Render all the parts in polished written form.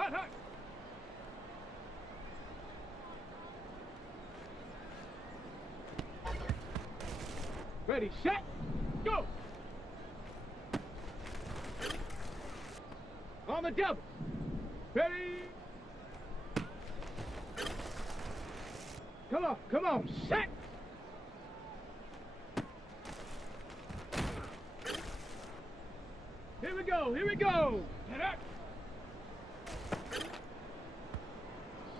Hut, hut. Ready, set, go! On the double. Ready? Come on, set! Here we go! Get up!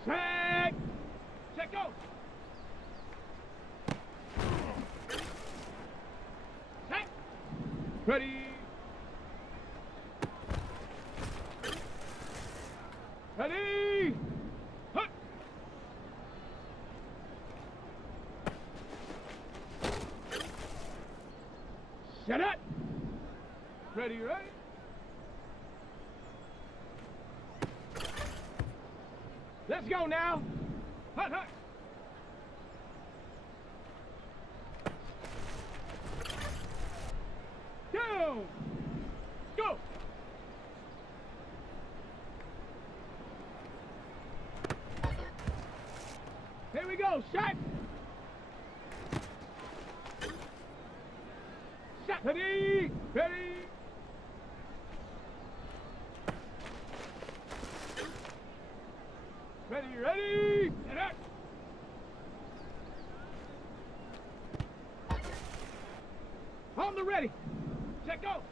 Set! Set, go! Set! Ready? Ready! Hut! Set up! Ready? Let's go now! Hut, hut! Down! Go! Here we go, shot! Shot! Ready! Ready! Ready! Get up! On the ready! Set, go!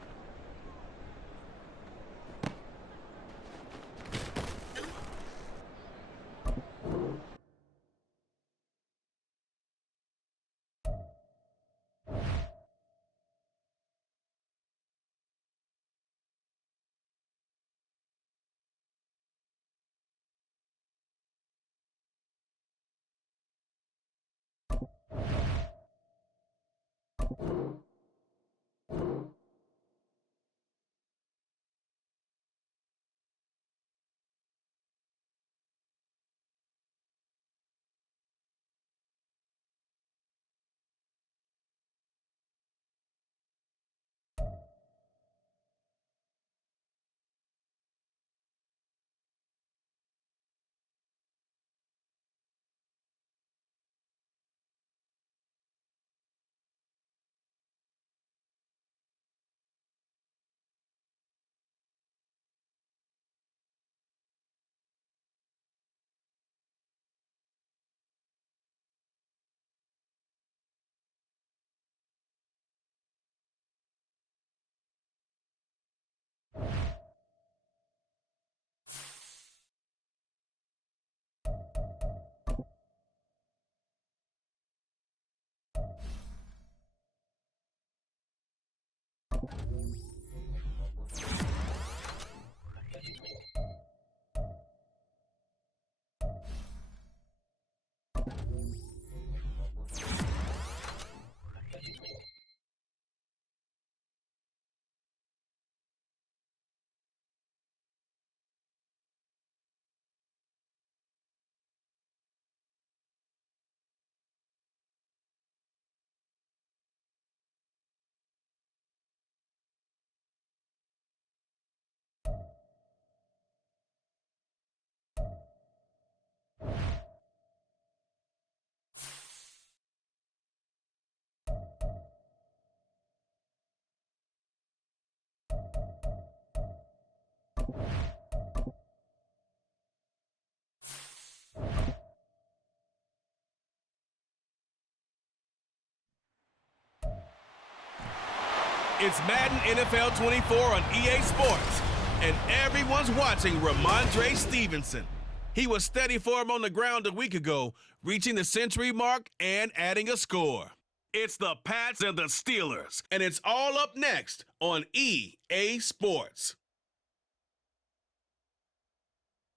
It's Madden NFL 24 on EA Sports, and everyone's watching Ramondre Stevenson. He was steady for him on the ground a week ago, reaching the century mark and adding a score. It's the Pats and the Steelers, and it's all up next on EA Sports.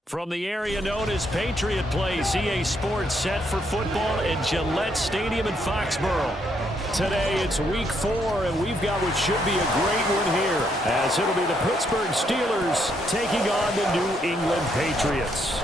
From the area known as Patriot Place, EA Sports set for football at Gillette Stadium in Foxborough. Today it's week 4, and we've got what should be a great one here, as it'll be the Pittsburgh Steelers taking on the New England Patriots.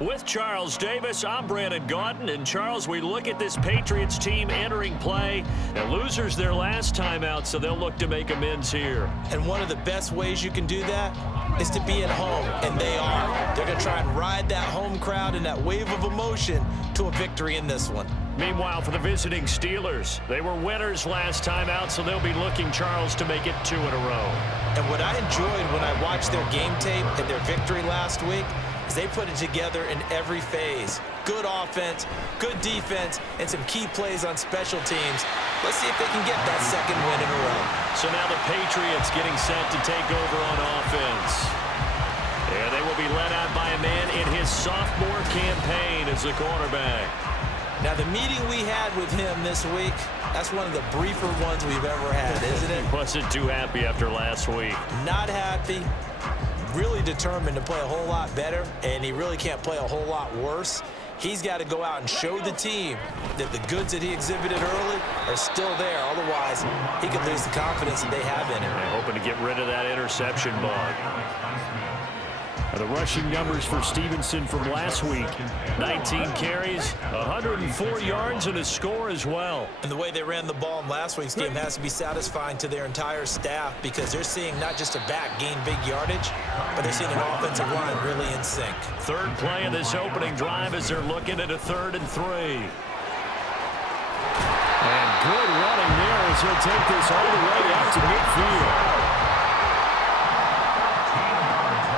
With Charles Davis, I'm Brandon Gaudin. And Charles, we look at this Patriots team entering play. And losers their last time out, so they'll look to make amends here. And one of the best ways you can do that is to be at home, and they are. They're going to try and ride that home crowd and that wave of emotion to a victory in this one. Meanwhile, for the visiting Steelers, they were winners last time out, so they'll be looking, Charles, to make it 2 in a row. And what I enjoyed when I watched their game tape and their victory last week is they put it together in every phase. Good offense, good defense, and some key plays on special teams. Let's see if they can get that second win in a row. So now the Patriots getting set to take over on offense. And they will be led out by a man in his sophomore campaign as the quarterback. Now, the meeting we had with him this week, that's one of the briefer ones we've ever had, isn't it? He wasn't too happy after last week. Not happy. Really determined to play a whole lot better, and he really can't play a whole lot worse. He's got to go out and show the team that the goods that he exhibited early are still there. Otherwise, he could lose the confidence that they have in him. They're hoping to get rid of that interception bug. The rushing numbers for Stevenson from last week. 19 carries, 104 yards, and a score as well. And the way they ran the ball in last week's game has to be satisfying to their entire staff because they're seeing not just a back gain big yardage, but they're seeing an offensive line really in sync. Third play of this opening drive as they're looking at a 3rd and 3. And good running there as he'll take this all the way out to midfield.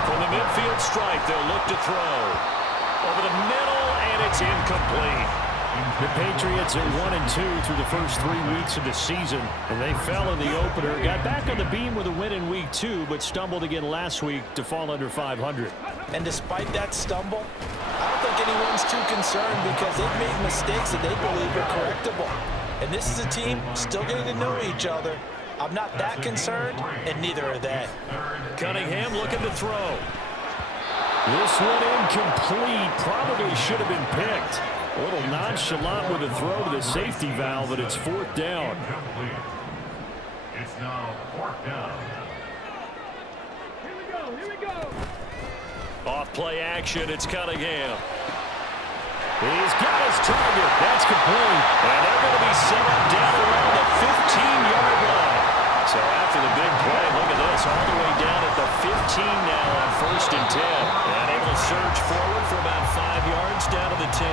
From the midfield stripe, they'll look to throw. Over the middle, and it's incomplete. The Patriots are 1-2 through the first 3 weeks of the season, and they fell in the opener. Got back on the beam with a win in week 2, but stumbled again last week to fall under 500. And despite that stumble, I don't think anyone's too concerned because they've made mistakes that they believe are correctable. And this is a team still getting to know each other. I'm not that concerned, and neither are they. Cunningham looking to throw. This one incomplete. Probably should have been picked. A little nonchalant with a throw to the safety valve, but it's 4th down. It's now 4th down. Here we go. Off play action, it's Cunningham. He's got his target. That's complete. And they're going to be set up down around the 15-yard line. So after the big play, look at this, all the way down at the 15 now on 1st and 10. And able to surge forward for about 5 yards down to the 10.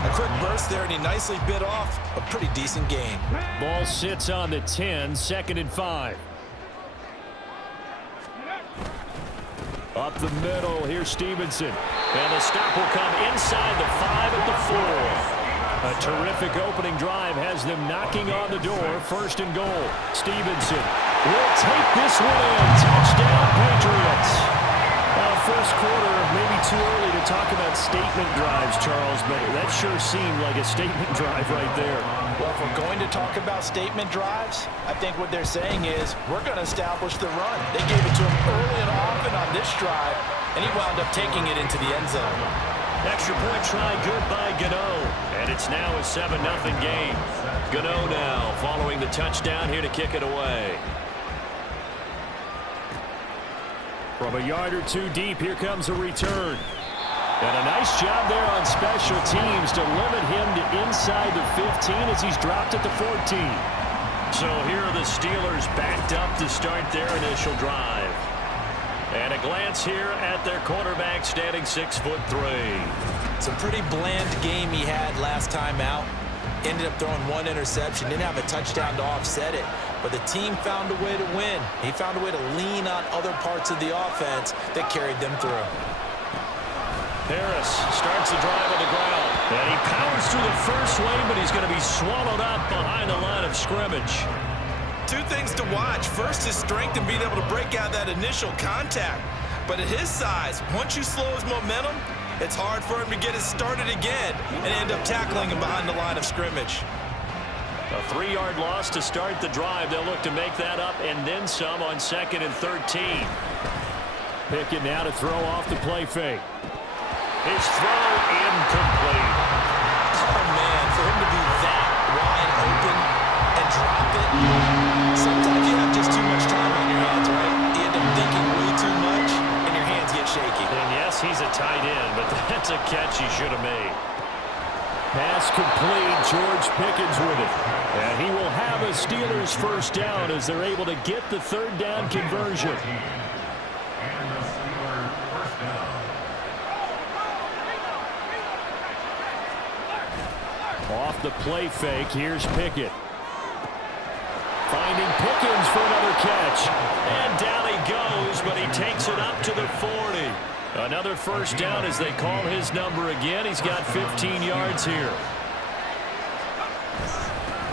A quick burst there, and he nicely bit off a pretty decent gain. Ball sits on the 10, 2nd and 5. Up the middle, here's Stevenson. And the stop will come inside the 5 at the 4. A terrific opening drive has them knocking on the door. 1st and goal. Stevenson will take this one in. Touchdown, Patriots. First quarter, maybe too early to talk about statement drives, Charles, but that sure seemed like a statement drive right there. Well, if we're going to talk about statement drives, I think what they're saying is we're going to establish the run. They gave it to him early and often on this drive, and he wound up taking it into the end zone. Extra point try good by Gano, and it's now a 7-0 game. Gano now following the touchdown here to kick it away. From a yard or 2 deep, here comes a return. And a nice job there on special teams to limit him to inside the 15 as he's dropped at the 14. So here are the Steelers backed up to start their initial drive. And a glance here at their quarterback standing 6'3". It's a pretty bland game he had last time out. Ended up throwing 1 interception. Didn't have a touchdown to offset it. But the team found a way to win. He found a way to lean on other parts of the offense that carried them through. Harris starts the drive on the ground. And he powers through the first lane, but he's going to be swallowed up behind the line of scrimmage. 2 things to watch. First, his strength and being able to break out that initial contact. But at his size, once you slow his momentum, it's hard for him to get it started again and end up tackling him behind the line of scrimmage. A 3-yard loss to start the drive. They'll look to make that up and then some on 2nd and 13. Pickett now to throw off the play fake. His throw incomplete. Oh, man, for him to be that wide open and drop it, sometimes you have just too much time on your hands, right? You end up thinking way too much, and your hands get shaky. And yes, he's a tight end. That's a catch he should have made. Pass complete. George Pickens with it. And he will have a Steelers first down as they're able to get the third down conversion. Off the play fake, here's Pickett. Finding Pickens for another catch. And down he goes, but he takes it up to the 40. Another first down as they call his number again. He's got 15 yards here.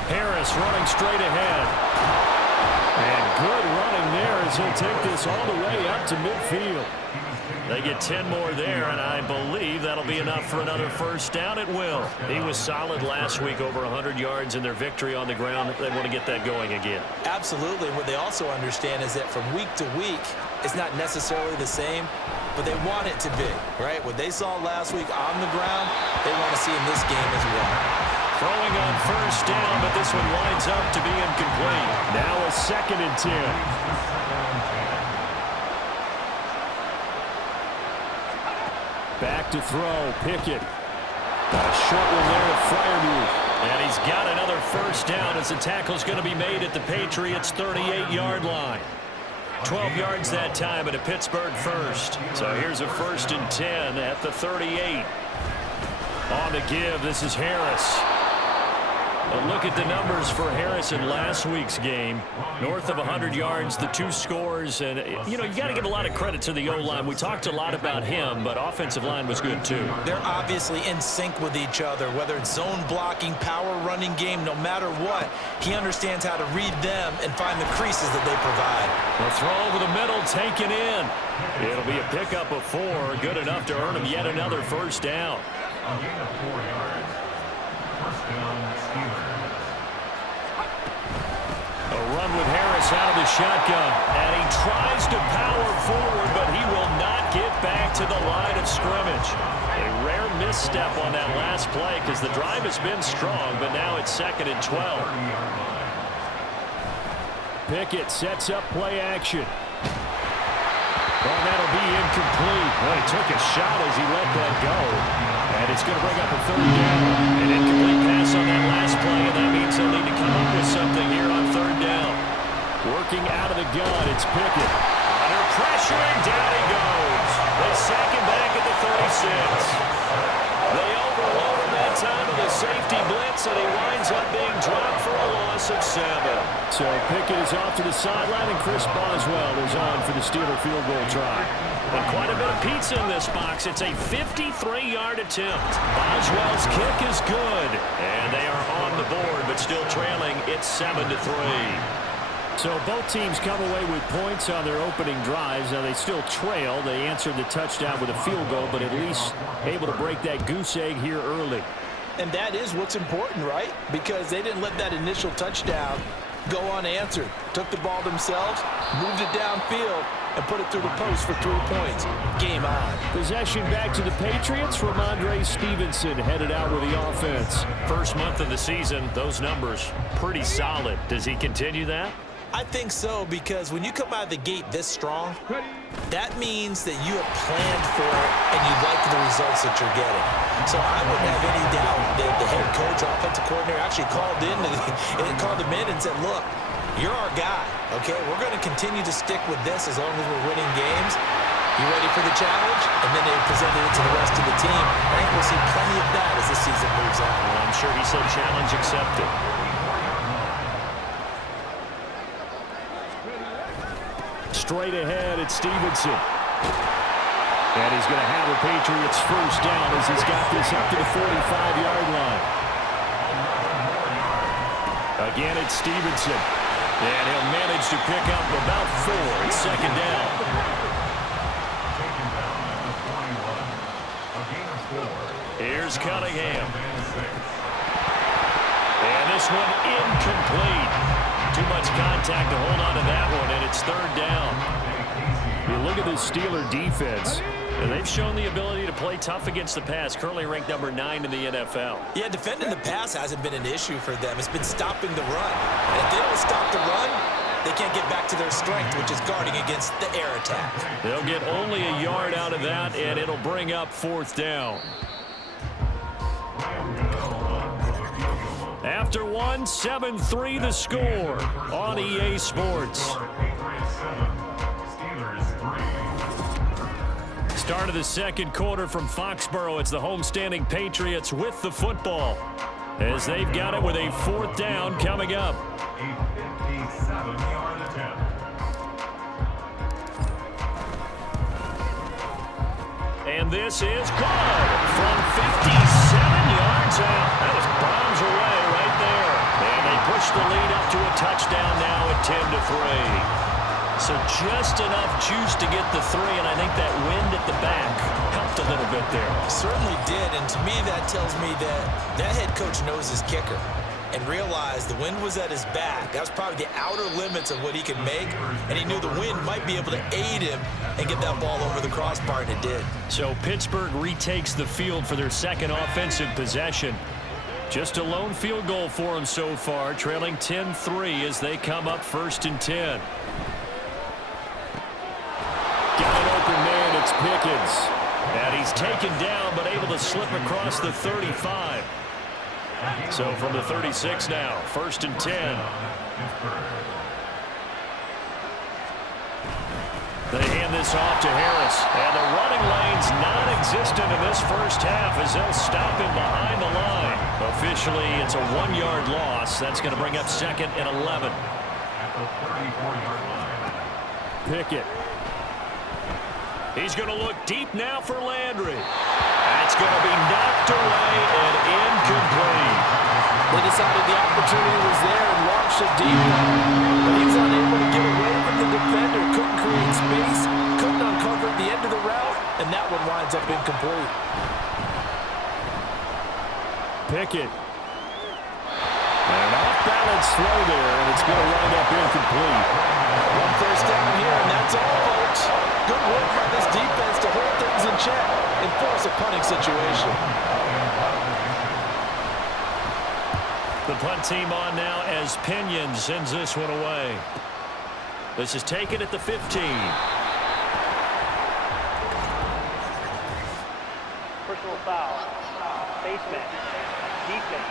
Harris running straight ahead. And good running there as he'll take this all the way up to midfield. They get 10 more there, and I believe that'll be enough for another first down. It will. He was solid last week, over 100 yards in their victory on the ground. They want to get that going again. Absolutely. What they also understand is that from week to week, it's not necessarily the same, but they want it to be, right? What they saw last week on the ground, they want to see in this game as well. Throwing on first down, but this one winds up to be incomplete. Now a 2nd and 10. Back to throw, Pickett. A short one there to Freiermuth. And he's got another first down as the tackle's going to be made at the Patriots' 38-yard line. 12 yards that time and a Pittsburgh first. So here's a 1st and 10 at the 38. On the give, this is Harris. A look at the numbers for Harris in last week's game. North of 100 yards, the 2 scores. And, you know, you got to give a lot of credit to the O-line. We talked a lot about him, but offensive line was good, too. They're obviously in sync with each other, whether it's zone blocking, power running game, no matter what. He understands how to read them and find the creases that they provide. The throw over the middle, taken in. It'll be a pickup of 4, good enough to earn him yet another first down. A gain of 4 yards. First down, Steelers. A run with Harris out of the shotgun. And he tries to power forward, but he will not get back to the line of scrimmage. A rare misstep on that last play because the drive has been strong, but now it's 2nd and 12. Pickett sets up play action. Well, that'll be incomplete. Well, he took a shot as he let that go. And it's going to bring up a 3rd down. An incomplete pass on that last play, and that means they'll need to come up with something here on 3rd down. Working out of the gun, it's Pickett. Under pressure, and down he goes. They sack him back at the 36. They overload him that time with a safety blitz, and he winds up being dropped for a loss of 7. So Pickett is off to the sideline, and Chris Boswell is on for the Steeler field goal try. And quite a bit of pizza in this box. It's a 53-yard attempt. Boswell's kick is good, and they are on the board, but still trailing. It's 7-3. So both teams come away with points on their opening drives. Now they still trail. They answered the touchdown with a field goal, but at least able to break that goose egg here early. And that is what's important, right? Because they didn't let that initial touchdown go unanswered. Took the ball themselves, moved it downfield, and put it through the post for 3 points. Game on. Possession back to the Patriots. Ramondre Stevenson headed out with the offense. First month of the season, those numbers pretty solid. Does he continue that? I think so, because when you come out of the gate this strong, that means that you have planned for it and you like the results that you're getting. So I wouldn't have any doubt that the head coach or offensive coordinator actually called him in and said, look, you're our guy, okay? We're going to continue to stick with this as long as we're winning games. You ready for the challenge? And then they presented it to the rest of the team. I think we'll see plenty of that as the season moves on. Well, I'm sure he said challenge accepted. Straight ahead, it's Stevenson. And he's going to have a Patriots first down as he's got this up to the 45-yard line. Again, it's Stevenson. And he'll manage to pick up about 4. It's 2nd down. Here's Cunningham. And this one incomplete. Too much contact to hold on to that one, and it's 3rd down. You look at the Steeler defense, and they've shown the ability to play tough against the pass, currently ranked number 9 in the NFL. Yeah, defending the pass hasn't been an issue for them. It's been stopping the run. And if they don't stop the run, they can't get back to their strength, which is guarding against the air attack. They'll get only a yard out of that, and it'll bring up 4th down. After 1, 7-3 the score on EA Sports. Start of the second quarter from Foxborough. It's the homestanding Patriots with the football as they've got it with a 4th down coming up. A 57-yard attempt. And this is good from 57 yards out. That was bombs away right there. And they push the lead up to a touchdown now at 10-3. So just enough juice to get the 3, and I think that wind at the back helped a little bit there. Certainly did, and to me that tells me that head coach knows his kicker and realized the wind was at his back. That was probably the outer limits of what he could make, and he knew the wind might be able to aid him and get that ball over the crossbar, and it did. So Pittsburgh retakes the field for their second offensive possession. Just a lone field goal for them so far, trailing 10-3 as they come up 1st and 10. Got an open man, it's Pickens. And he's taken down, but able to slip across the 35. So from the 36 now, 1st and 10. They hand this off to Harris. And the running lane's non-existent in this first half as they'll stop him behind the line. Officially, it's a 1-yard loss. That's going to bring up 2nd and 11. At the 34-yard line. Pickett. He's going to look deep now for Landry. That's going to be knocked away and incomplete. They decided the opportunity was there and launched it deep. But he was unable to get away from the defender. Couldn't create space. Couldn't uncover the end of the route. And that one winds up incomplete. Pickett. An off-balance throw there, and it's going to wind up incomplete. 1 first down here, and that's all, folks. Good work by this defense to hold things in check and force a punting situation. The punt team on now as Pinion sends this one away. This is taken at the 15. Personal foul. Face mask. Defense.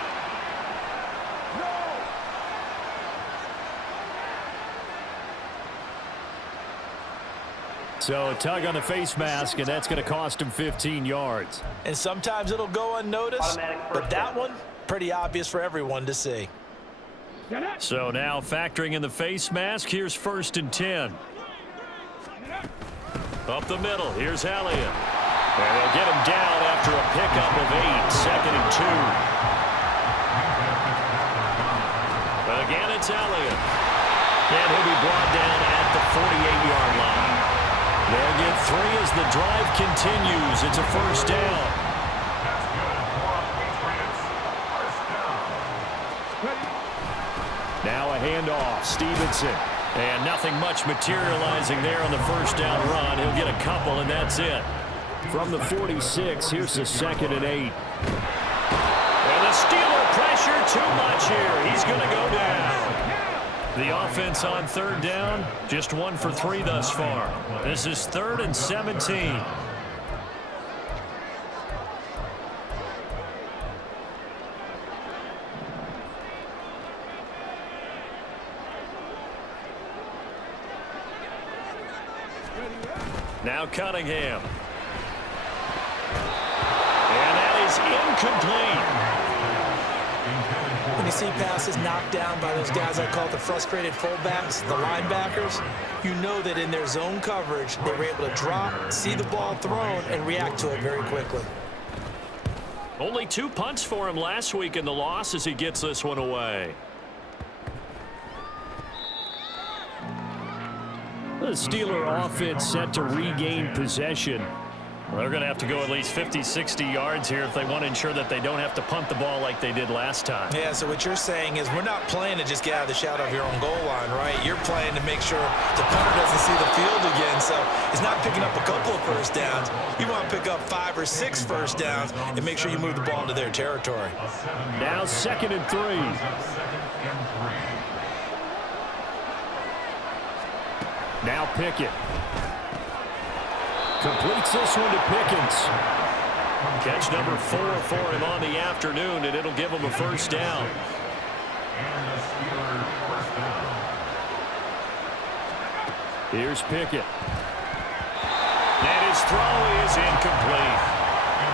So a tug on the face mask, and that's going to cost him 15 yards. And sometimes it'll go unnoticed, but that one, pretty obvious for everyone to see. So now factoring in the face mask, here's 1st and 10. Up the middle, here's Elliott. And they'll get him down after a pickup of 8, 2nd and 2. Again, it's Elliott. And he'll be brought down at the 48-yard line. They'll get 3 as the drive continues. It's a 1st down. Now a handoff, Stevenson. And nothing much materializing there on the 1st down run. He'll get a couple, and that's it. From the 46, here's the 2nd and 8. And the Steeler pressure too much here. He's going to go down. The offense on 3rd down, just 1 for 3 thus far. This is 3rd and 17. Now Cunningham. And that is incomplete. When you see passes knocked down by those guys I call the frustrated fullbacks, the linebackers, you know that in their zone coverage, they were able to drop, see the ball thrown, and react to it very quickly. Only 2 punts for him last week in the loss as he gets this one away. The Steeler offense set to regain possession. Well, they're going to have to go at least 50, 60 yards here if they want to ensure that they don't have to punt the ball like they did last time. Yeah, so what you're saying is we're not playing to just get out of the shadow of your own goal line, right? You're playing to make sure the punter doesn't see the field again. So it's not picking up a couple of first downs. You want to pick up 5 or 6 first downs and make sure you move the ball into their territory. Now 2nd and 3. Now Pickett. Completes this one to Pickens. Catch number 4 for him on the afternoon, and it'll give him a first down. And the Steelers first down. Here's Pickett. And his throw is incomplete.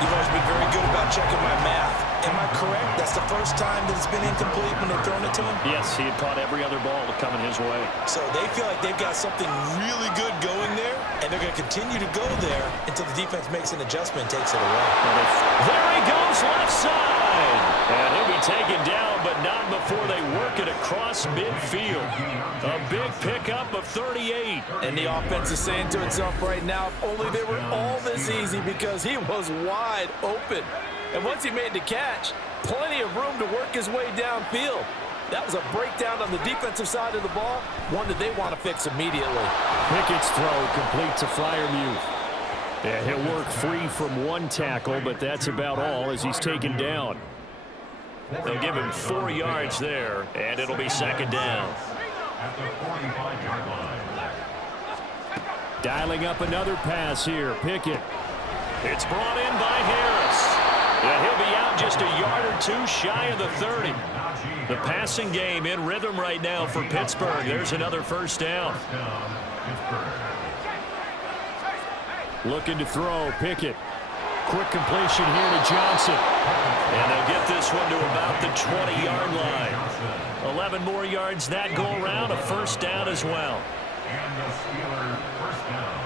You've always been very good about checking my math. Am I correct? That's the first time that it's been incomplete when they've thrown it to him? Yes, he had caught every other ball coming his way. So they feel like they've got something really good going there, and they're going to continue to go there until the defense makes an adjustment and takes it away. There he goes, left side. And he'll be taken down, but not before they work it across midfield. A big pickup of 38. And the offense is saying to itself right now, if only they were all this easy, because he was wide open. And once he made the catch, plenty of room to work his way downfield. That was a breakdown on the defensive side of the ball, one that they want to fix immediately. Pickett's throw complete to Freiermuth. Yeah, he'll work free from one tackle, but that's about all as he's taken down. They'll give him 4 yards there, and it'll be second down. At the 45-yard line. Dialing up another pass here, Pickett. It's brought in by Harris. And he'll be out just a yard or 2 shy of the 30. The passing game in rhythm right now for Pittsburgh. There's another first down. Looking to throw, Pickett. Quick completion here to Johnson. And they'll get this one to about the 20-yard line. 11 more yards that go around, a first down as well. And the Steelers first down.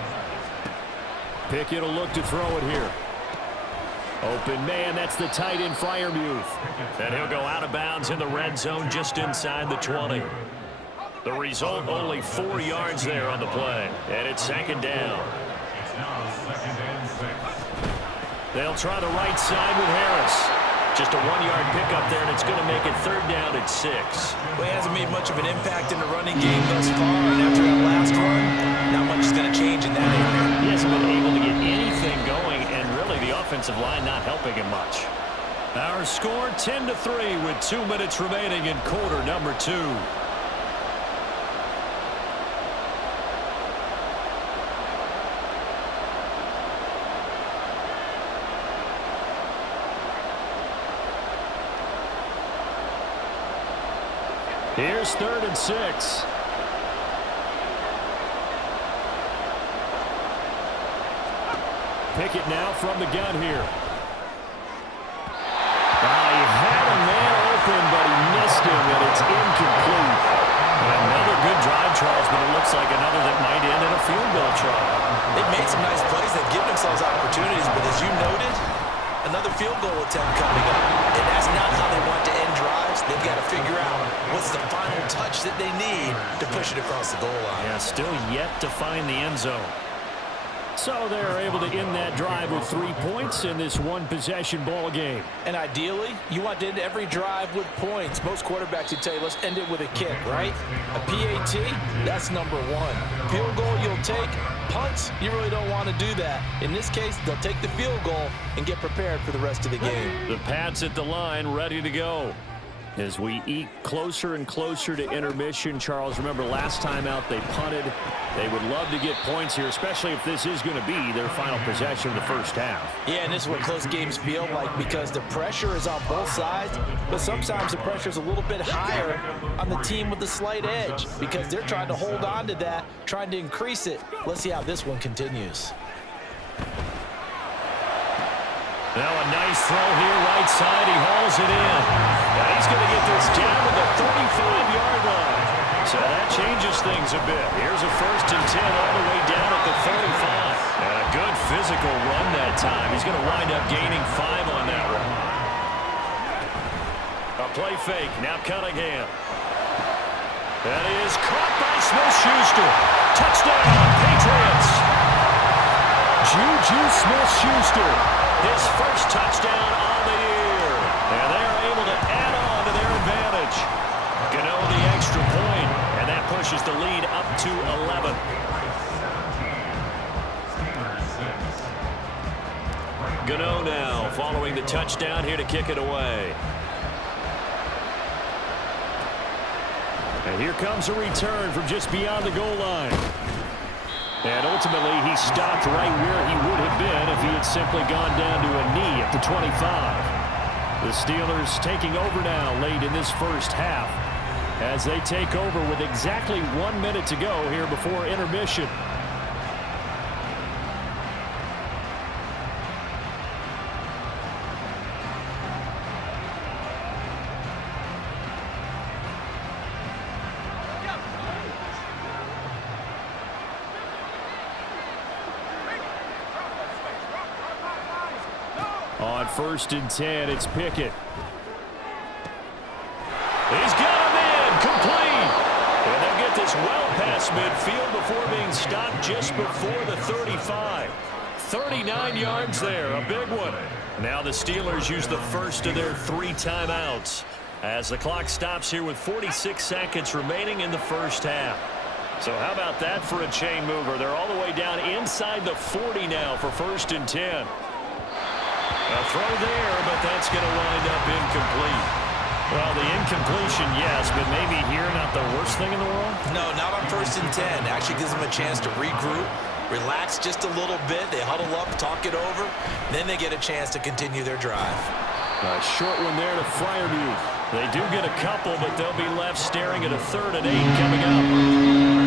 Pickett will look to throw it here. Open man, that's the tight end Freiermuth. And he'll go out of bounds in the red zone just inside the 20. The result, only 4 yards there on the play. And it's second down. It's now second and 6. They'll try the right side with Harris. Just a 1-yard pickup there, and it's going to make it third down at 6. Well, he hasn't made much of an impact in the running game thus far, and after that last run, not much is going to change in that area. He hasn't been able to get anything going, and really the offensive line not helping him much. Our score 10-3 with 2 minutes remaining in quarter number 2. Here's 3rd and 6. Pickett now from the gun here. He had a man open, but he missed him, and it's incomplete. Another good drive, Charles, but it looks like another that might end in a field goal try. They've made some nice plays. They've given themselves opportunities, but as you noted, another field goal attempt coming up. And that's not how they want to end drives. They've got to figure out what's the final touch that they need to push it across the goal line. Yeah, still yet to find the end zone. So they're able to end that drive with 3 points in this one-possession ball game. And ideally, you want to end every drive with points. Most quarterbacks would tell you, let's end it with a kick, right? A PAT, that's number 1. Field goal you'll take. Punts, you really don't want to do that. In this case, they'll take the field goal and get prepared for the rest of the game. The Pats at the line, ready to go. As we eke closer and closer to intermission, Charles, remember last time out they punted. They would love to get points here, especially if this is going to be their final possession of the first half. Yeah, and this is what close games feel like because the pressure is on both sides, but sometimes the pressure is a little bit higher on the team with the slight edge because they're trying to hold on to that, trying to increase it. Let's see how this one continues. Now a nice throw here, right side. He hauls it in. And he's going to get this down to the 35-yard line. So that changes things a bit. Here's a 1st and 10 all the way down at the 35. And a good physical run that time. He's going to wind up gaining 5 on that run. A play fake. Now Cunningham. That is caught by Smith-Schuster. Touchdown, Patriots. Juju Smith-Schuster. His first touchdown on the year. And they're able to add on to their advantage. Gano the extra point, and that pushes the lead up to 11. Gano now following the touchdown here to kick it away. And here comes a return from just beyond the goal line. And ultimately, he stopped right where he would have been if he had simply gone down to a knee at the 25. The Steelers taking over now late in this first half as they take over with exactly 1 minute to go here before intermission. On 1st and 10, it's Pickett. He's got him in, complete. And they'll get this well past midfield before being stopped just before the 35. 39 yards there, a big one. Now the Steelers use the first of their 3 timeouts as the clock stops here with 46 seconds remaining in the first half. So how about that for a chain mover? They're all the way down inside the 40 now for 1st and 10. A throw there, but that's going to wind up incomplete. Well, the incompletion, yes, but maybe here not the worst thing in the world? No, not on 1st and 10. Actually gives them a chance to regroup, relax just a little bit. They huddle up, talk it over. Then they get a chance to continue their drive. A short one there to Fryermuth. They do get a couple, but they'll be left staring at a 3rd and 8 coming up.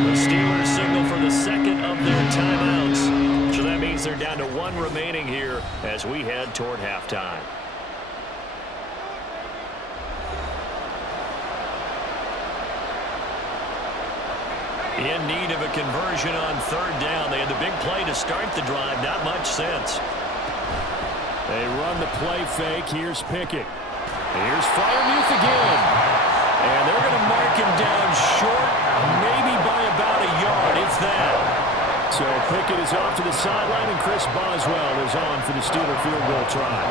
The Steelers signal for the second of their timeouts. So that means they're down to 1 remaining here as we head toward halftime. In need of a conversion on 3rd down. They had the big play to start the drive. Not much sense. They run the play fake. Here's Pickett. Here's Fryermuth again. And they're going to mark him down short, maybe by about a yard, if that. So Pickett is off to the sideline, and Chris Boswell is on for the Steeler field goal try.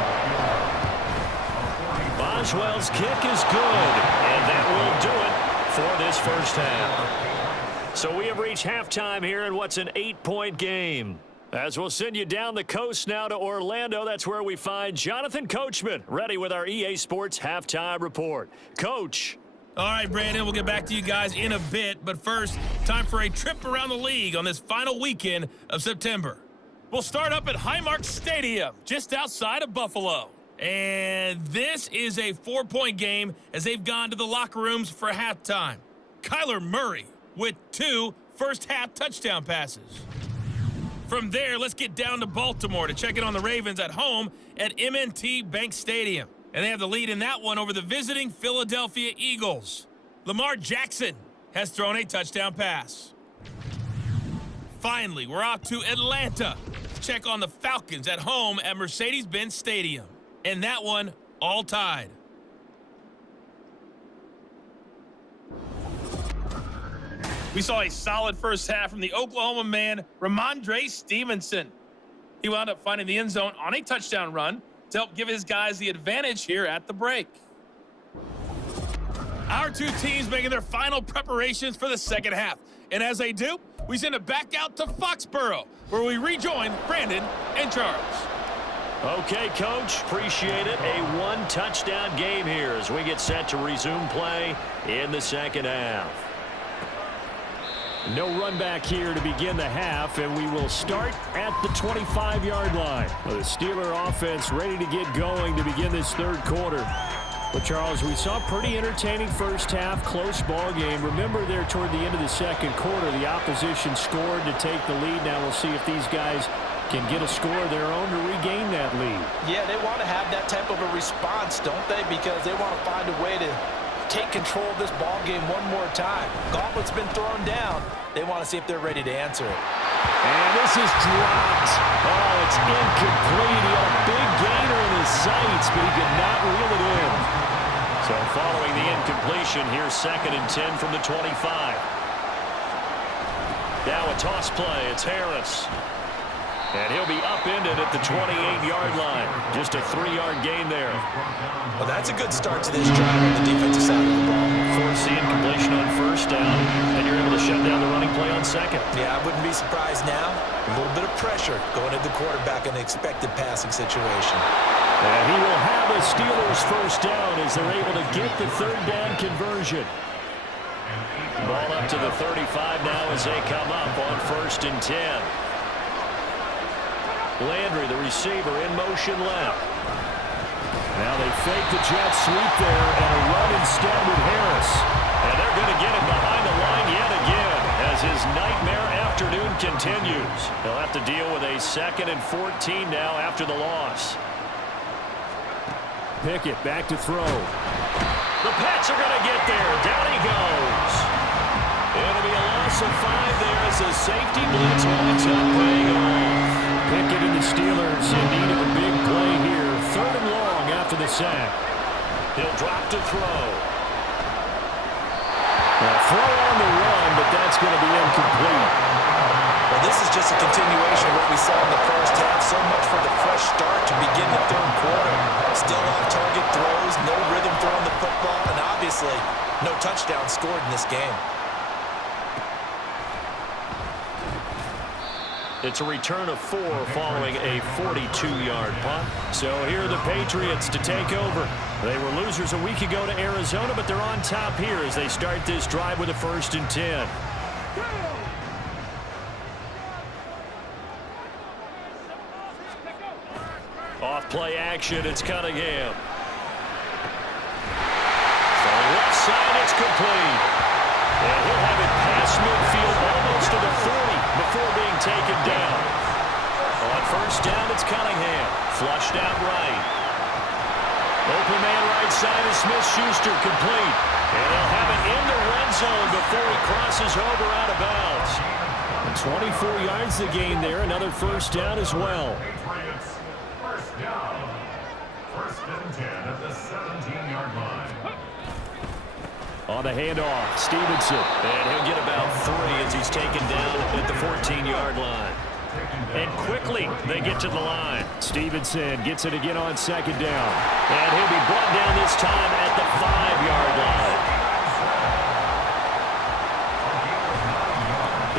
Boswell's kick is good, and that will do it for this first half. So we have reached halftime here in what's an 8-point game. As we'll send you down the coast now to Orlando, that's where we find Jonathan Coachman, ready with our EA Sports halftime report. Coach. All right, Brandon, we'll get back to you guys in a bit. But first, time for a trip around the league on this final weekend of September. We'll start up at Highmark Stadium, just outside of Buffalo. And this is a 4-point game as they've gone to the locker rooms for halftime. Kyler Murray with 2 first-half touchdown passes. From there, let's get down to Baltimore to check in on the Ravens at home at M&T Bank Stadium. And they have the lead in that one over the visiting Philadelphia Eagles. Lamar Jackson has thrown a touchdown pass. Finally, we're off to Atlanta to check on the Falcons at home at Mercedes-Benz Stadium. And that one all tied. We saw a solid first half from the Oklahoma man, Ramondre Stevenson. He wound up finding the end zone on a touchdown run to help give his guys the advantage here at the break. Our 2 teams making their final preparations for the second half. And as they do, we send it back out to Foxborough, where we rejoin Brandon and Charles. Okay, Coach, appreciate it. A 1-touchdown game here as we get set to resume play in the second half. No run back here to begin the half, and we will start at the 25-yard line. The Steeler offense ready to get going to begin this 3rd quarter. But, Charles, we saw a pretty entertaining first half, close ball game. Remember there toward the end of the 2nd quarter, the opposition scored to take the lead. Now we'll see if these guys can get a score of their own to regain that lead. Yeah, they want to have that type of a response, don't they? Because they want to find a way to take control of this ball game one more time. Gauntlet's been thrown down. They want to see if they're ready to answer it. And this is dropped. Oh, it's incomplete. He had a big gainer in his sights, but he could not reel it in. So following the incompletion, here's 2nd and 10 from the 25. Now a toss play. It's Harris. And he'll be upended at the 28-yard line. Just a 3-yard gain there. Well, that's a good start to this drive on the defensive side of the ball. Force the incompletion on 1st down, and you're able to shut down the running play on 2nd. Yeah, I wouldn't be surprised now. A little bit of pressure going at the quarterback in an expected passing situation. And he will have a Steelers first down as they're able to get the 3rd down conversion. Ball up to the 35 now as they come up on 1st and 10. Landry, the receiver, in motion left. Now they fake the jet sweep there and a run instead with Harris. And they're going to get him behind the line yet again as his nightmare afternoon continues. He'll have to deal with a 2nd and 14 now after the loss. Pickett back to throw. The Pats are going to get there. Down he goes. It'll be a loss of 5 there as the safety blitz winds up paying off. Pickett and the Steelers in need of a big play here. 3rd and long after the sack. He'll drop to throw. Now throw on the run, but that's going to be incomplete. Well, this is just a continuation of what we saw in the first half. So much for the fresh start to begin the 3rd quarter. Still off-target throws, no rhythm throwing the football, and obviously no touchdown scored in this game. It's a return of 4 following a 42-yard punt. So here are the Patriots to take over. They were losers a week ago to Arizona, but they're on top here as they start this drive with a 1st and 10. Off play action, it's Cunningham. So left side, it's complete. And he'll have it past midfield almost to the 40 before being taken down. On 1st down, it's Cunningham. Flushed out right. Open man right side is Smith-Schuster, complete. And he'll have it in the red zone before he crosses over out of bounds. 24 yards the gain there. Another 1st down as well. Patriots, 1st down. 1st and 10 at the 17-yard line. On the handoff, Stevenson. And he'll get about 3 as he's taken down at the 14-yard line. And quickly, they get to the line. Stevenson gets it again on 2nd down. And he'll be brought down this time at the 5-yard line.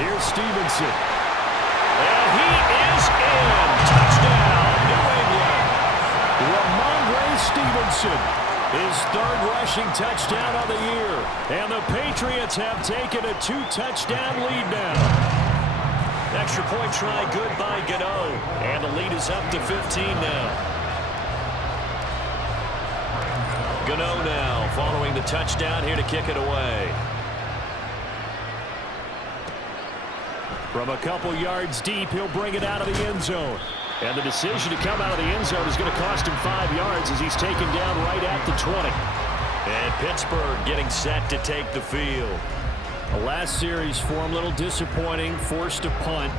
Here's Stevenson. And he is in. Touchdown, New England. Ramondre Stevenson. His 3rd rushing touchdown of the year. And the Patriots have taken a 2-touchdown lead now. Extra point try good by Gano. And the lead is up to 15 now. Gano now following the touchdown here to kick it away. From a couple yards deep, he'll bring it out of the end zone. And the decision to come out of the end zone is going to cost him 5 yards as he's taken down right at the 20. And Pittsburgh getting set to take the field. The last series for him, a little disappointing, forced a punt.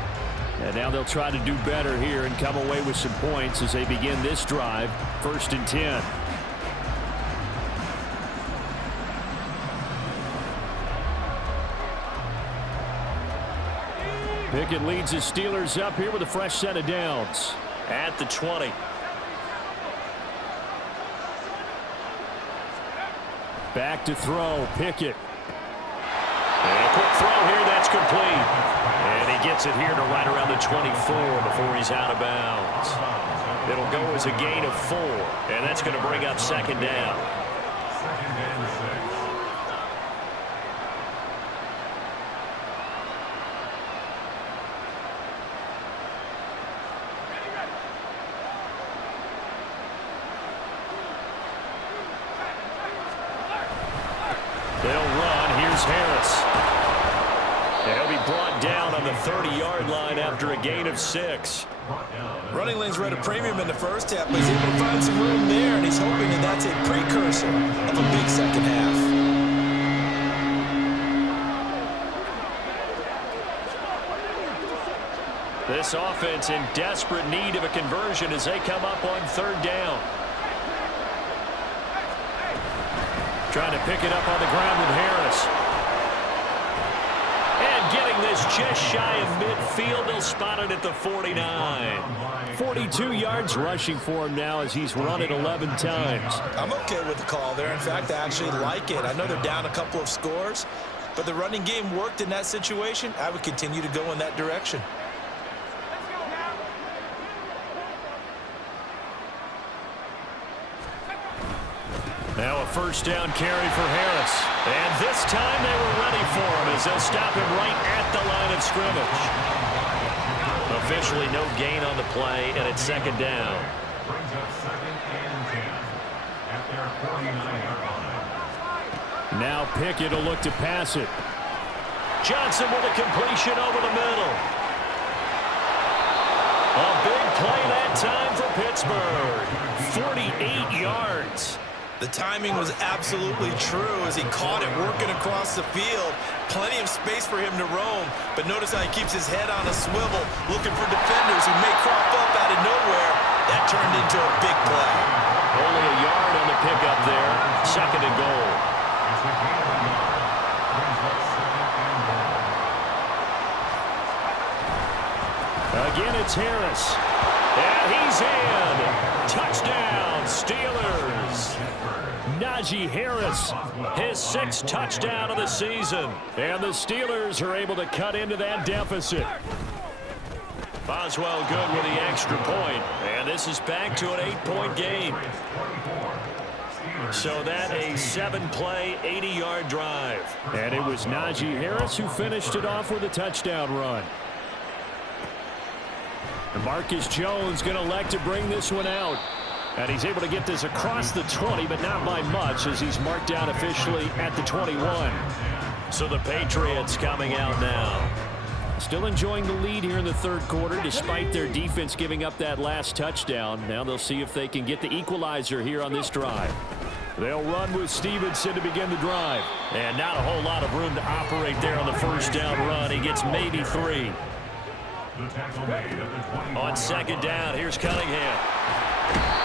And now they'll try to do better here and come away with some points as they begin this drive, 1st and 10. Pickett leads his Steelers up here with a fresh set of downs at the 20. Back to throw, Pickett. And a quick throw here, that's complete. And he gets it here to right around the 24 before he's out of bounds. It'll go as a gain of 4, and that's going to bring up 2nd down. 2nd and 6. They'll run. Here's Harris. And he'll be brought down on the 30-yard line after a gain of 6. Running lanes were at a premium in the first half, but he's able to find some room there, and he's hoping that that's a precursor of a big second half. This offense in desperate need of a conversion as they come up on 3rd down. Trying to pick it up on the ground with Harris. And getting this just shy of midfield. They'll spot it at the 49. 42 yards rushing for him now as he's run it 11 times. I'm okay with the call there. In fact, I actually like it. I know they're down a couple of scores, but the running game worked in that situation. I would continue to go in that direction. Now a 1st down carry for Harris. And this this time they were ready for him as they'll stop him right at the line of scrimmage. Officially no gain on the play, and it's second down. Brings up 2nd and 10 at their 49-yard line. Now Pickett will look to pass it. Johnson with a completion over the middle. A big play that time for Pittsburgh. 48 yards. The timing was absolutely true as he caught it working across the field. Plenty of space for him to roam, but notice how he keeps his head on a swivel, looking for defenders who may crop up out of nowhere. That turned into a big play. Only a yard on the pickup there. Second and goal. It's a gain of a yard. Brings up 2nd and goal. Again, it's Harris. And he's in. Touchdown, Steelers. Najee Harris, his 6th touchdown of the season. And the Steelers are able to cut into that deficit. Boswell good with the extra point. And this is back to an 8-point game. So that a 7-play, 80-yard drive. And it was Najee Harris who finished it off with a touchdown run. And Marcus Jones going to elect to bring this one out. And he's able to get this across the 20, but not by much as he's marked down officially at the 21. So the Patriots coming out now. Still enjoying the lead here in the third quarter despite their defense giving up that last touchdown. Now they'll see if they can get the equalizer here on this drive. They'll run with Stevenson to begin the drive. And not a whole lot of room to operate there on the first down run. He gets maybe 3. On second down, here's Cunningham.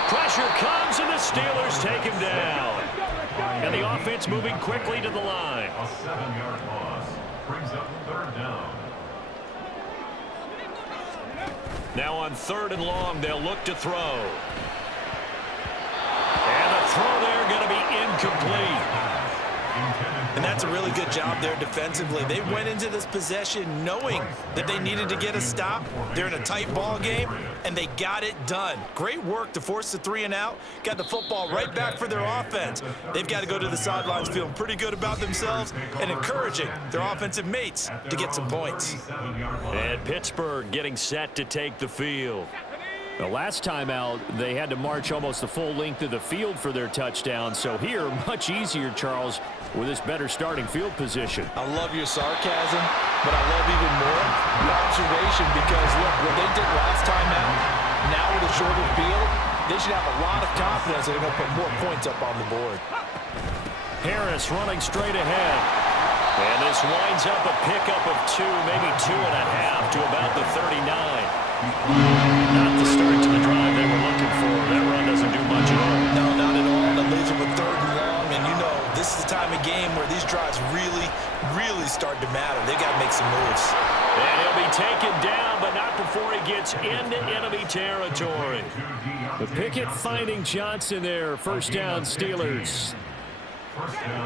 Pressure comes, and the Steelers take him down. And the offense moving quickly to the line. A 7-yard loss brings up 3rd down. Now on 3rd and long, they'll look to throw. And the throw there going to be incomplete. And that's a really good job there defensively. They went into this possession knowing that they needed to get a stop. They're in a tight ball game, and they got it done. Great work to force the 3 and out. Got the football right back for their offense. They've got to go to the sidelines feeling pretty good about themselves and encouraging their offensive mates to get some points. And Pittsburgh getting set to take the field. The last time out, they had to march almost the full length of the field for their touchdown. So here, much easier, Charles, with this better starting field position. I love your sarcasm, but I love even more the observation because, look, what they did last time out, now with a shorter field, they should have a lot of confidence they're going to put more points up on the board. Harris running straight ahead. And this winds up a pickup of 2, maybe 2.5 to about the 39. Not the start to the drive they were looking for. That run doesn't do much at all. No, not at all. That leaves them with 3rd and long, and you know this is the time of game where these drives really, really start to matter. They got to make some moves. And he'll be taken down, but not before he gets into enemy territory. The Pickett finding Johnson there. First down, Steelers.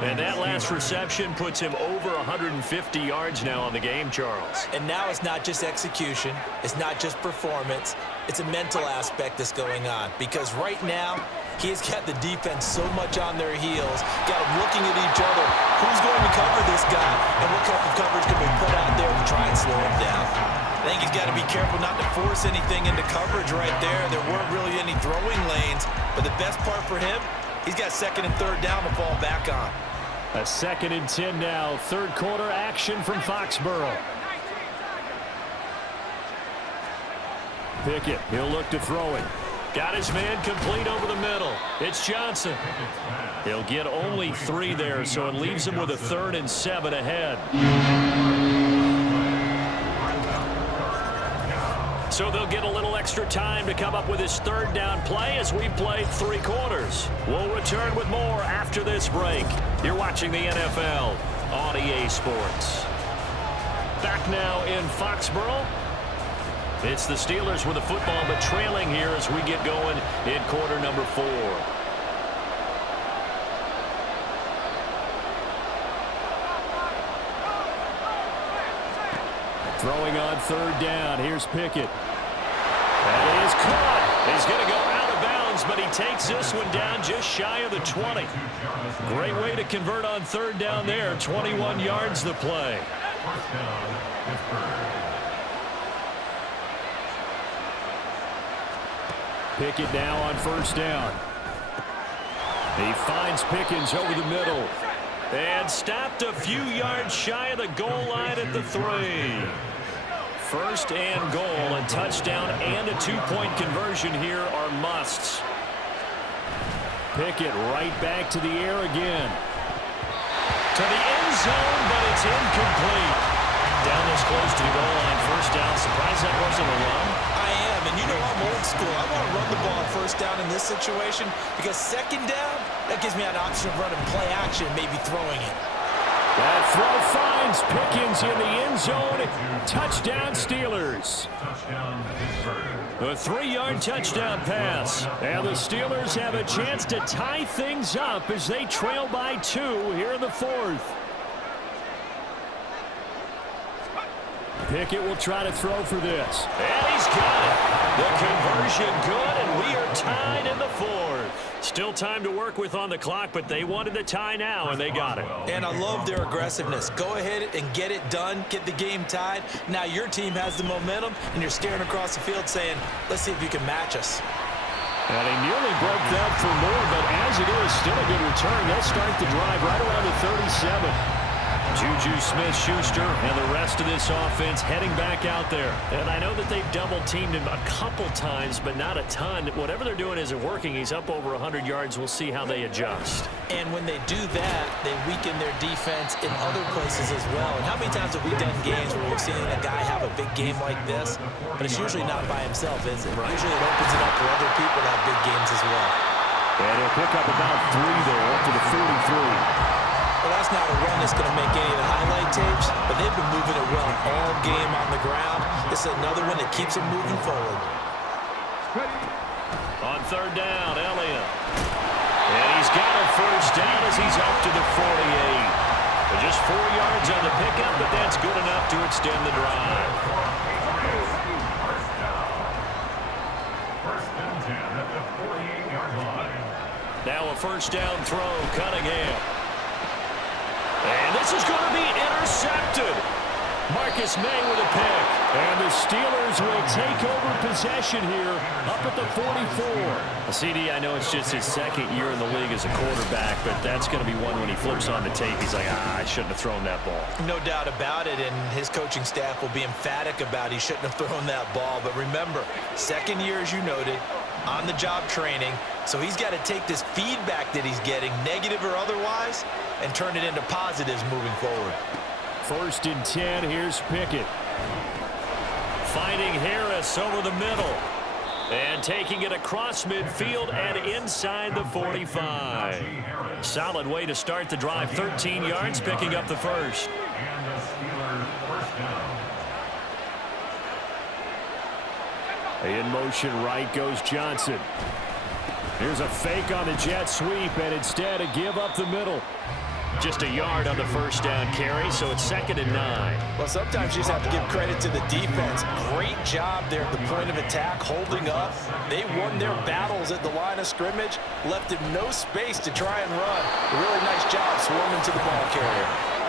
And that last reception puts him over 150 yards now on the game, Charles. And now it's not just execution. It's not just performance. It's a mental aspect that's going on. Because right now, he has got the defense so much on their heels, got them looking at each other. Who's going to cover this guy? And what type of coverage can we put out there to try and slow him down? I think he's got to be careful not to force anything into coverage right there. There weren't really any throwing lanes. But the best part for him, he's got 2nd and 3rd down to fall back on. A 2nd and 10 now. Third quarter action from Foxborough. Pickett, he'll look to throw it. Got his man complete over the middle. It's Johnson. He'll get only 3 there, so it leaves him with a 3rd and 7 ahead. So they'll get a little extra time to come up with his 3rd down play as we've played 3 quarters. We'll return with more after this break. You're watching the NFL on EA Sports. Back now in Foxborough. It's the Steelers with the football, but trailing here as we get going in quarter number 4. Throwing on 3rd down. Here's Pickett. And he is caught. He's going to go out of bounds downs, but he takes this one down just shy of the 20. Great way to convert on third down there. 21 yards the play. First down, Pittsburgh. Pickett now on first down. He finds Pickens over the middle. And stopped a few yards shy of the goal line at the 3. First and goal, a touchdown and a two-point conversion here are musts. Pickett right back to the air again. To the end zone, but it's incomplete. Down this close to the goal line, first down. Surprised that wasn't a run? I am, and you know I'm old school. I want to run the ball on first down in this situation because second down, that gives me an option of running play action, maybe throwing it. That throw finds Pickens in the end zone. Touchdown Steelers. Touchdown, Pittsburgh. A 3-yard touchdown pass. And the Steelers have a chance to tie things up as they trail by 2 here in the 4th. Pickett will try to throw for this. And he's got it. The conversion good, and we are tied in the 4th. Still time to work with on the clock, but they wanted the tie now, and they got it. And I love their aggressiveness. Go ahead and get it done. Get the game tied. Now your team has the momentum, and you're staring across the field saying, let's see if you can match us. And he nearly broke that for more, but as it is, still a good return. They'll start the drive right around the 37. Juju Smith-Schuster and the rest of this offense heading back out there. And I know that they've double-teamed him a couple times, but not a ton. Whatever they're doing isn't working. He's up over 100 yards. We'll see how they adjust. And when they do that, they weaken their defense in other places as well. And how many times have we done games where we've seen a guy have a big game like this, but it's usually not by himself, is it? Right. Usually it opens it up for other people to have big games as well. And he'll pick up about 3 there up to the 43. Well, that's not a run that's going to make any of the highlight tapes, but they've been moving it well all game on the ground. This is another one that keeps them moving forward. On third down, Elliott. And he's got a first down as he's up to the 48. But just 4 yards on the pickup, but that's good enough to extend the drive. First and 10 at the 48-yard line. Now a first down throw, Cunningham. And this is going to be intercepted. Marcus May with a pick. And the Steelers will take over possession here up at the 44. CD, I know it's just his second year in the league as a quarterback, but that's going to be one when he flips on the tape. He's like, I shouldn't have thrown that ball. No doubt about it, and his coaching staff will be emphatic about he shouldn't have thrown that ball. But remember, second year, as you noted, on-the-job training, so he's got to take this feedback that he's getting, negative or otherwise, and turn it into positives moving forward. First and 10, here's Pickett. Finding Harris over the middle. And taking it across midfield and inside the 45. Solid way to start the drive. 13 yards, picking up the first. And the Steelers first down. In motion right goes Johnson. Here's a fake on the jet sweep, and instead a give up the middle. Just a yard on the first down carry, so it's 2nd and 9. Well, sometimes you just have to give credit to the defense. Great job there at the point of attack, holding up. They won their battles at the line of scrimmage, left him no space to try and run. A really nice job swarming to the ball carrier.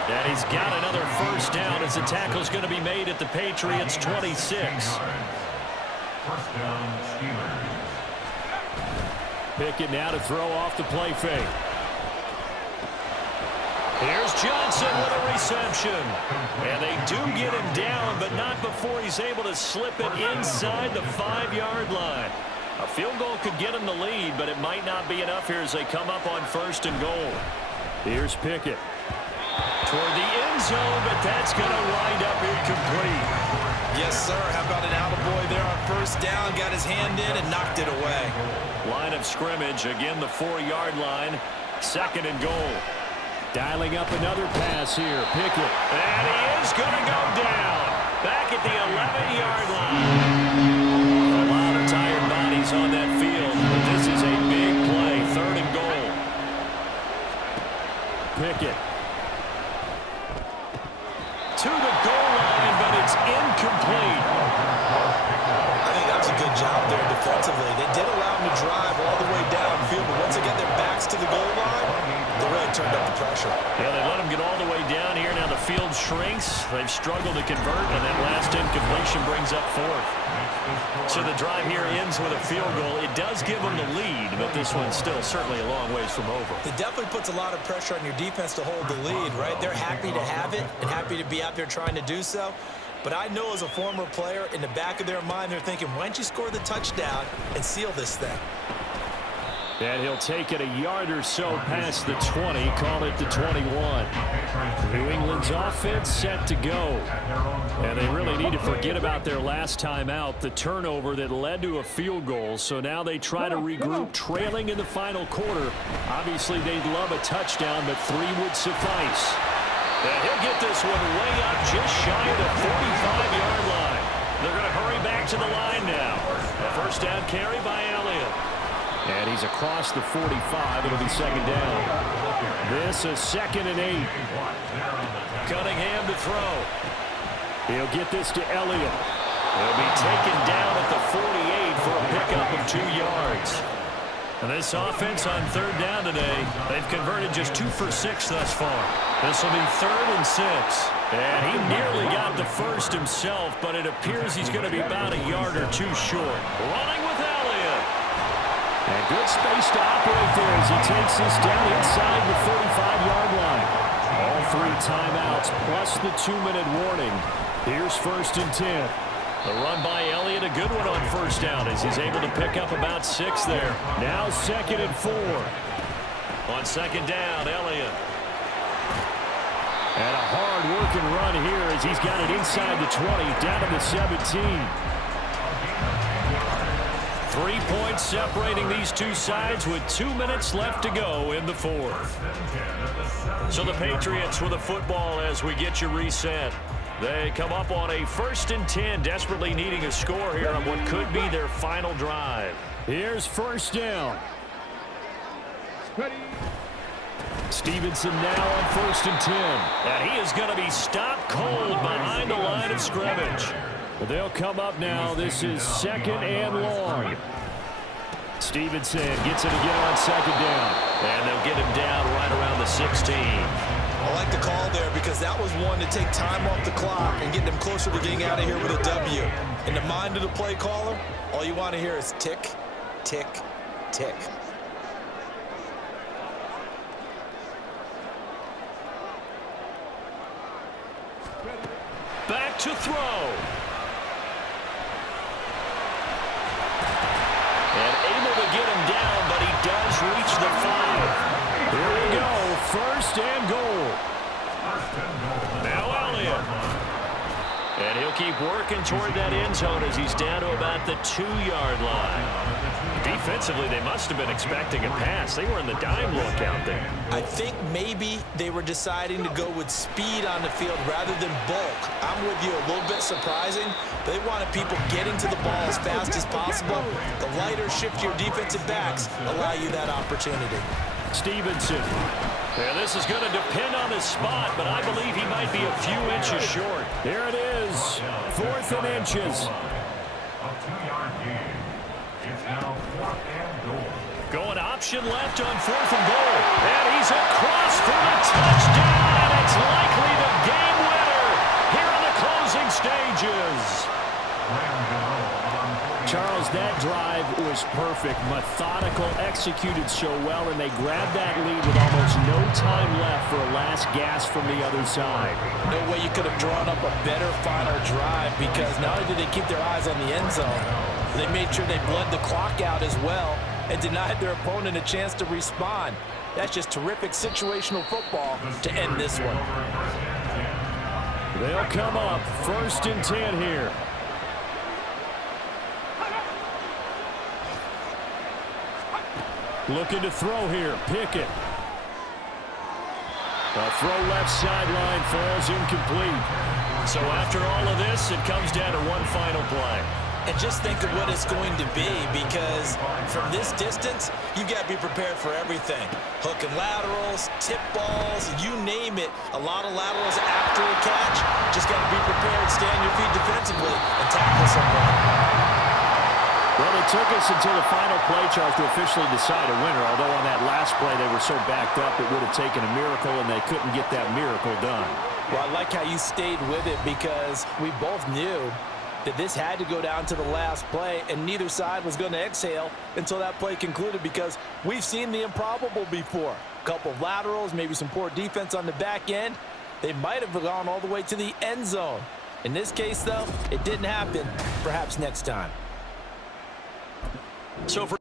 And he's got another first down as the tackle's going to be made at the Patriots' 26. First down, Steelers. Pickett now to throw off the play fake. Here's Johnson with a reception. And they do get him down, but not before he's able to slip it inside the 5-yard line. A field goal could get him the lead, but it might not be enough here as they come up on 1st and goal. Here's Pickett. Toward the end zone, but that's going to wind up incomplete. Yes, sir. How about an attaboy there on first down? Got his hand in and knocked it away. Line of scrimmage, again the 4-yard line. 2nd and goal. Dialing up another pass here. Pickett. And he is going to go down. Back at the 11-yard line. A lot of tired bodies on that field, but this is a big play. 3rd and goal. Pickett. To the goal line, but it's incomplete. I think that's a good job there defensively. They did allow them to drive all the way downfield, but once they get their backs to the goal line, they really turned up the pressure. Yeah, they let them get all the way down here. Now the field shrinks. They've struggled to convert, and that last incompletion brings up fourth. So the drive here ends with a field goal. It does give them the lead, but this one's still certainly a long ways from over. It definitely puts a lot of pressure on your defense to hold the lead, right? They're happy to have it and happy to be out there trying to do so. But I know as a former player, in the back of their mind, they're thinking, why don't you score the touchdown and seal this thing? And he'll take it a yard or so past the 20, call it the 21. New England's offense set to go. And they really need to forget about their last time out, the turnover that led to a field goal. So now they try to regroup, trailing in the final quarter. Obviously, they'd love a touchdown, but 3 would suffice. And he'll get this one way up just shy of the 45-yard line. They're going to hurry back to the line now. A first down carry by Elliott. And he's across the 45. It'll be second down. This is 2nd and 8. Cunningham to throw. He'll get this to Elliott. He'll be taken down at the 48 for a pickup of 2 yards. And this offense on 3rd down today, they've converted just 2 for 6 thus far. This will be 3rd and 6. And he nearly got the first himself, but it appears he's going to be about a yard or 2 short. Running with Elliott. And good space to operate there as he takes this down inside the 35-yard line. All 3 timeouts plus the 2-minute warning. Here's 1st and 10. The run by Elliott, a good one on first down as he's able to pick up about 6 there. Now 2nd and 4. On 2nd down, Elliott. And a hard-working run here as he's got it inside the 20, down to the 17. 3 points separating these two sides with 2 minutes left to go in the 4th. So the Patriots with a football as we get you reset. They come up on a 1st and 10, desperately needing a score here on what could be their final drive. Here's 1st down. Ready. Stevenson now on 1st and 10. And he is going to be stopped cold behind the line of scrimmage. They'll come up now. This is 2nd and long. Stevenson gets it again on 2nd down. And they'll get him down right around the 16. I like the call there because that was one to take time off the clock and get them closer to getting out of here with a W. In the mind of the play caller, all you want to hear is tick, tick, tick. Back to throw. And able to get him down, but he does reach the 5. Here we go. 1st and goal. Now Elliott. And he'll keep working toward that end zone as he's down to about the 2-yard line. Defensively, they must have been expecting a pass. They were in the dime look out there. I think maybe they were deciding to go with speed on the field rather than bulk. I'm with you, a little bit surprising. They wanted people getting to the ball as fast as possible. The lighter, shiftier defensive backs allow you that opportunity. Stevenson. And this is going to depend on his spot, but I believe he might be a few inches short. Here it is, 4th and inches. A 2-yard gain. It's now 4th and goal. Going option left on 4th and goal. And he's across for the touchdown, and it's likely the game winner here in the closing stages. Charles, that drive was perfect, methodical, executed so well, and they grabbed that lead with almost no time left for a last gasp from the other side. No way you could have drawn up a better final drive because not only did they keep their eyes on the end zone, they made sure they bled the clock out as well and denied their opponent a chance to respond. That's just terrific situational football to end this one. They'll come up 1st and 10 here. Looking to throw here. Pickett. A throw left sideline falls incomplete. So after all of this, it comes down to one final play. And just think of what it's going to be because from this distance, you've got to be prepared for everything. Hook and laterals, tip balls, you name it. A lot of laterals after a catch. Just got to be prepared, stay on your feet defensively, and tackle someone. Well, it took us until the final play charge to officially decide a winner, although on that last play they were so backed up it would have taken a miracle, and they couldn't get that miracle done. Well, I like how you stayed with it because we both knew that this had to go down to the last play, and neither side was going to exhale until that play concluded because we've seen the improbable before. A couple of laterals, maybe some poor defense on the back end. They might have gone all the way to the end zone. In this case, though, it didn't happen. Perhaps next time. So for